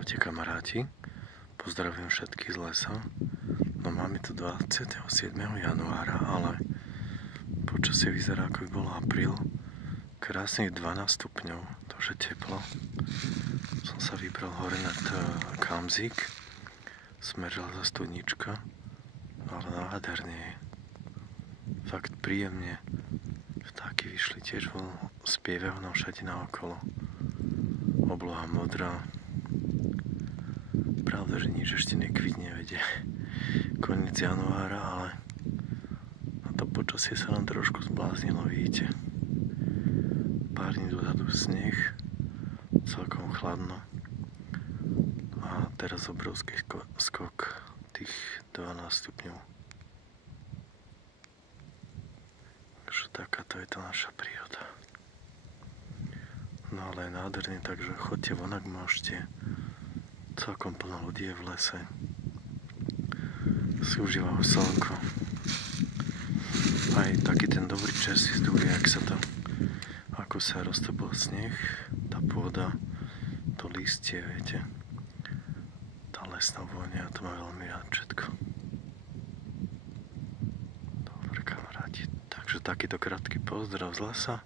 Čaute kamaráti, pozdravujem všetkých z lesa. No máme tu 27. januára, ale počasie vyzerá ako by bol apríl. Krásnych 12 stupňov, to je teplo. Som sa vybral hore nad Kamzík, smerila za studnička, ale nádherne je. Fakt príjemne. Vtáky vyšli tiež von, spievajú nám všade naokolo. Obloha modrá. Pravda, že nič ešte nekvitne, veď je koniec januára, ale na to počasie sa nám trošku zbláznilo, vidíte. Pár dní dozadu sneh, celkom chladno a teraz obrovský skok tých 12 stupňov. Takže takáto je tá naša príroda. No ale je nádherný, takže chodte von, ak môžete. Celkom plno ľudí je v lese. Si užívajú slnko. Aj taký ten dobrý čerstvý vzduch, ako sa roztopil sneh, tá pôda, to listie, viete. Tá lesná vôňa, to má veľmi rád všetko. Dobre kamaráti, takže takýto krátky pozdrav z lesa.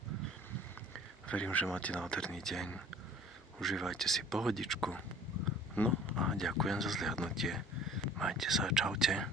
Verím, že máte nádherný deň. Užívajte si pohodičku. No a ďakujem za zliadnutie. Majte sa, čaute.